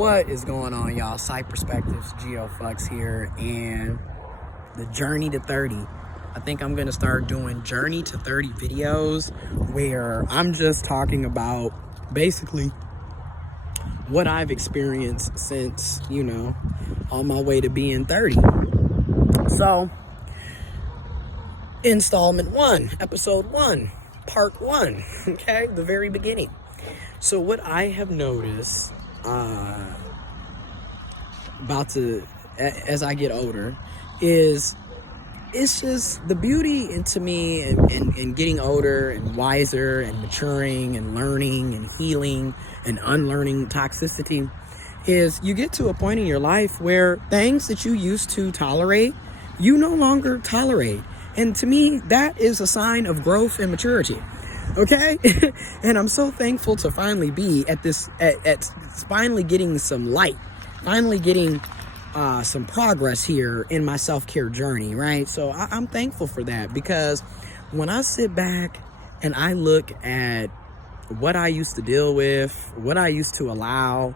What is going on, y'all? Site Perspectives, giofvcks here, and the journey to 30. I think I'm gonna start doing journey to 30 videos where I'm just talking about basically what I've experienced since, on my way to being 30. So, installment 1, episode 1, part 1, okay, the very beginning. So what I have noticed as I get older is it's just the beauty into me and getting older and wiser and maturing and learning and healing and unlearning toxicity is you get to a point in your life where things that you used to tolerate, you no longer tolerate. And to me, that is a sign of growth and maturity. Okay? And I'm so thankful to finally be at finally getting some light, finally getting some progress here in my self-care journey, right? So I'm thankful for that, because when I sit back and I look at what I used to deal with, what I used to allow,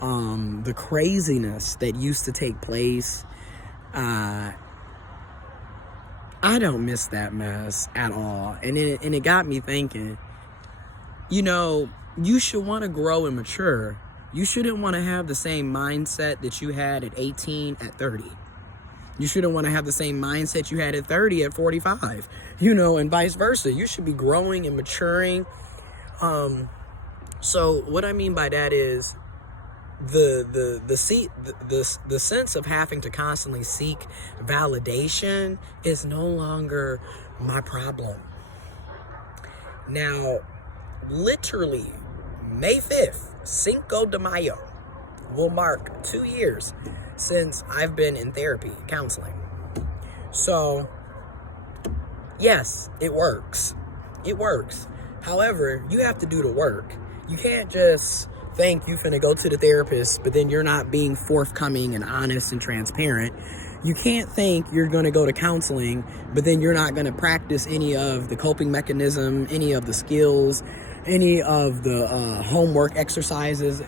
the craziness that used to take place, I don't miss that mess at all. And it got me thinking, you should want to grow and mature. You shouldn't want to have the same mindset that you had at 18 at 30. You shouldn't want to have the same mindset you had at 30 at 45, and vice versa. You should be growing and maturing. So what I mean by that is the sense of having to constantly seek validation is no longer my problem. Now, literally, May 5th, Cinco de Mayo, will mark 2 years since I've been in therapy, counseling. So, yes, it works. It works. However, you have to do the work. You can't just think you finna go to the therapist, but then you're not being forthcoming and honest and transparent. You can't think you're gonna go to counseling, but then you're not gonna practice any of the coping mechanism, any of the skills, any of the homework exercises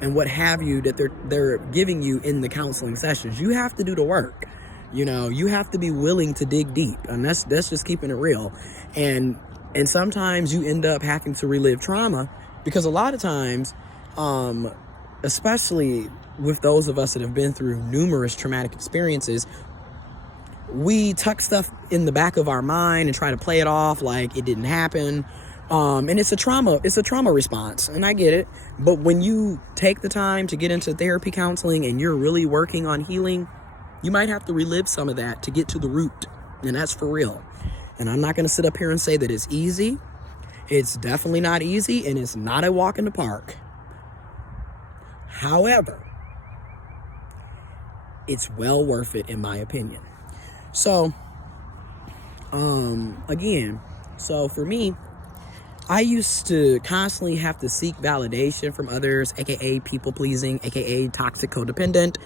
and what have you that they're giving you in the counseling sessions. You have to do the work. You have to be willing to dig deep, and that's just keeping it real. And sometimes you end up having to relive trauma, because a lot of times, especially with those of us that have been through numerous traumatic experiences, we tuck stuff in the back of our mind and try to play it off like it didn't happen. And it's a trauma response, and I get it. But when you take the time to get into therapy counseling and you're really working on healing, you might have to relive some of that to get to the root. And that's for real. And I'm not going to sit up here and say that it's easy. It's definitely not easy, and it's not a walk in the park. However, it's well worth it, in my opinion. So, so for me, I used to constantly have to seek validation from others, aka people pleasing, aka toxic codependent.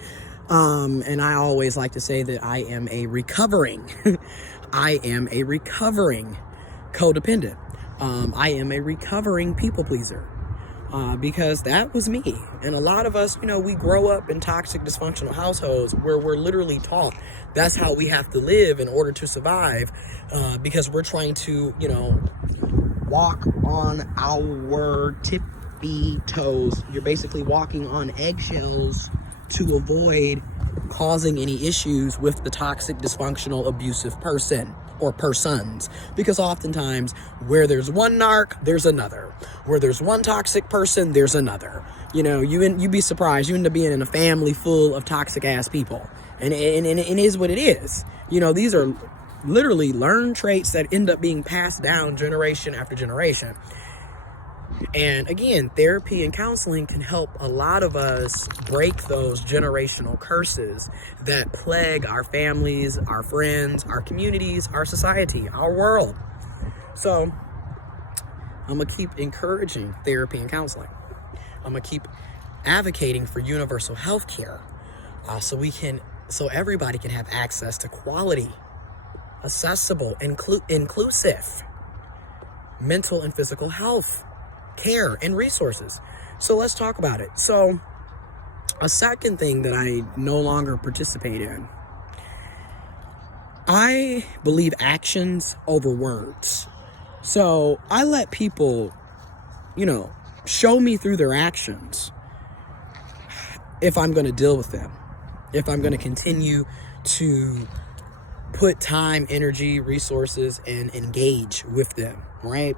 And I always like to say that I am a recovering codependent. I am a recovering people pleaser. Because that was me. And a lot of us, we grow up in toxic, dysfunctional households where we're literally taught that's how we have to live in order to survive, because we're trying to, walk on our tippy toes. You're basically walking on eggshells to avoid causing any issues with the toxic, dysfunctional, abusive person or persons, because oftentimes where there's one narc, there's another. Where there's one toxic person, there's another. You'd be surprised. You end up being in a family full of toxic ass people, and it is what it is. These are literally learned traits that end up being passed down generation after generation. And again, therapy and counseling can help a lot of us break those generational curses that plague our families, our friends, our communities, our society, our world. So I'm going to keep encouraging therapy and counseling. I'm going to keep advocating for universal health care, so everybody can have access to quality, accessible, inclusive mental and physical health care and resources. So let's talk about it. So A second thing that I no longer participate in, I believe actions over words. So I let people, show me through their actions if I'm going to deal with them, if I'm going to continue to put time, energy, resources, and engage with them, right?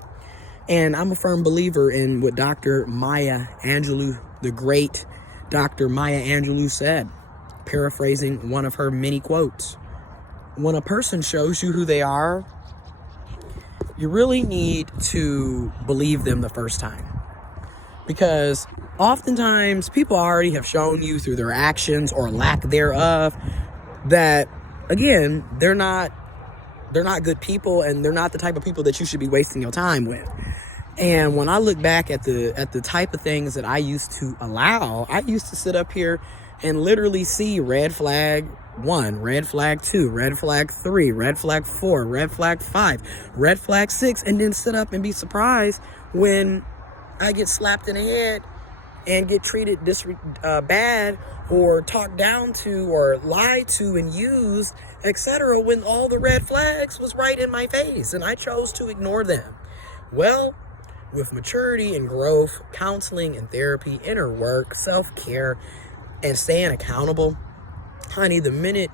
And I'm a firm believer in what Dr. Maya Angelou, the great Dr. Maya Angelou said, paraphrasing one of her many quotes. When a person shows you who they are, you really need to believe them the first time. Because oftentimes people already have shown you through their actions or lack thereof that, again, they're not good people, and they're not the type of people that you should be wasting your time with. And when I look back at the type of things that I used to allow, I used to sit up here and literally see red flag 1, red flag 2, red flag 3, red flag 4, red flag 5, red flag 6, and then sit up and be surprised when I get slapped in the head and get treated bad or talked down to or lied to and used, etc., when all the red flags was right in my face and I chose to ignore them. Well, with maturity and growth, counseling and therapy, inner work, self-care, and staying accountable, honey, the minute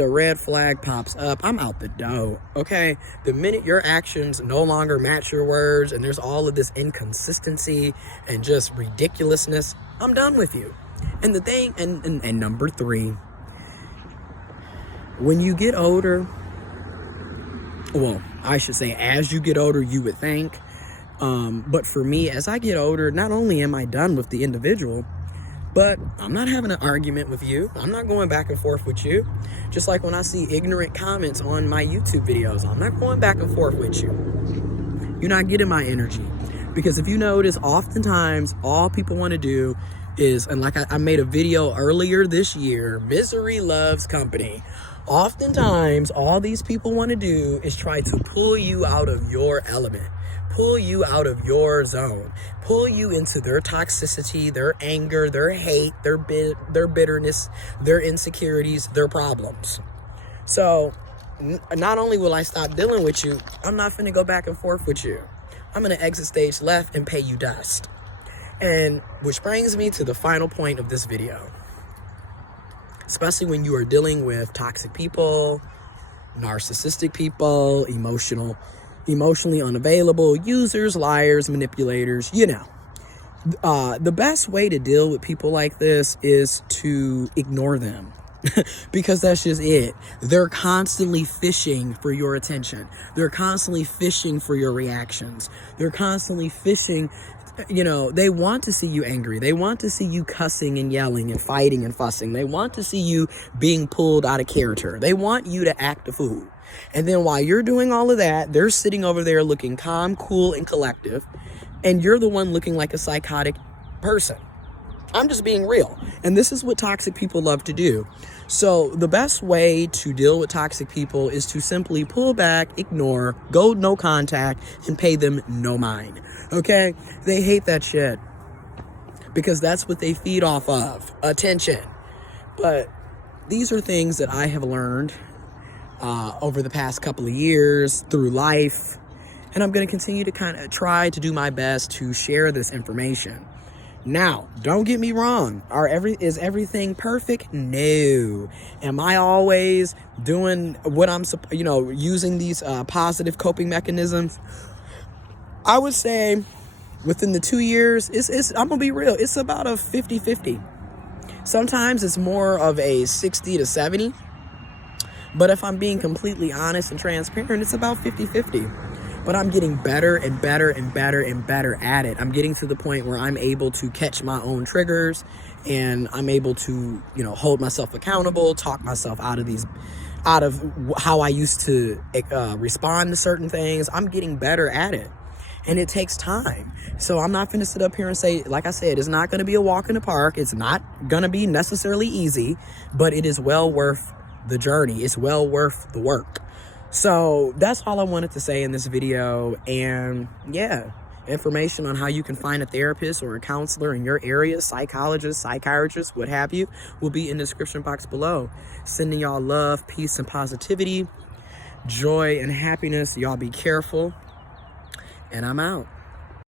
a red flag pops up, I'm out the door, okay? The minute your actions no longer match your words and there's all of this inconsistency and just ridiculousness, I'm done with you. And the thing, and number 3, when you get older, well, I should say as you get older, you would think, but for me, as I get older, not only am I done with the individual, but I'm not having an argument with you. I'm not going back and forth with you. Just like when I see ignorant comments on my YouTube videos, I'm not going back and forth with you. You're not getting my energy. Because if you notice, oftentimes, all people want to do is, and like I made a video earlier this year, misery loves company. Oftentimes, all these people want to do is try to pull you out of your element. Pull you out of your zone, pull you into their toxicity, their anger, their hate, their bitterness, their insecurities, their problems. So not only will I stop dealing with you, I'm not finna go back and forth with you. I'm gonna exit stage left and pay you dust. And which brings me to the final point of this video. Especially when you are dealing with toxic people, narcissistic people, emotionally unavailable users, liars, manipulators, the best way to deal with people like this is to ignore them. Because that's just it. They're constantly fishing for your attention. They're constantly fishing for your reactions. They're constantly fishing. They want to see you angry. They want to see you cussing and yelling and fighting and fussing. They want to see you being pulled out of character. They want you to act a fool. And then while you're doing all of that, they're sitting over there looking calm, cool, and collective. And you're the one looking like a psychotic person. I'm just being real. And this is what toxic people love to do. So the best way to deal with toxic people is to simply pull back, ignore, go no contact, and pay them no mind. Okay? They hate that shit. Because that's what they feed off of. Attention. But these are things that I have learned over the past couple of years through life. And I'm going to continue to kind of try to do my best to share this information. Now, don't get me wrong. Is everything perfect? No. Am I always doing what I'm, using these positive coping mechanisms? I would say within the 2 years, I'm going to be real. It's about a 50-50. Sometimes it's more of a 60 to 70. But if I'm being completely honest and transparent, it's about 50-50. But I'm getting better and better and better and better at it. I'm getting to the point where I'm able to catch my own triggers, and I'm able to, hold myself accountable, talk myself out of how I used to respond to certain things. I'm getting better at it. And it takes time. So I'm not going to sit up here and say, like I said, it's not going to be a walk in the park. It's not going to be necessarily easy, but it is well worth the journey. It's well worth the work. So that's all I wanted to say in this video. And yeah, Information on how you can find a therapist or a counselor in your area, psychologist, psychiatrist, what have you, will be in the description box below. Sending y'all love, peace, and positivity, joy, and happiness. Y'all be careful. And I'm out.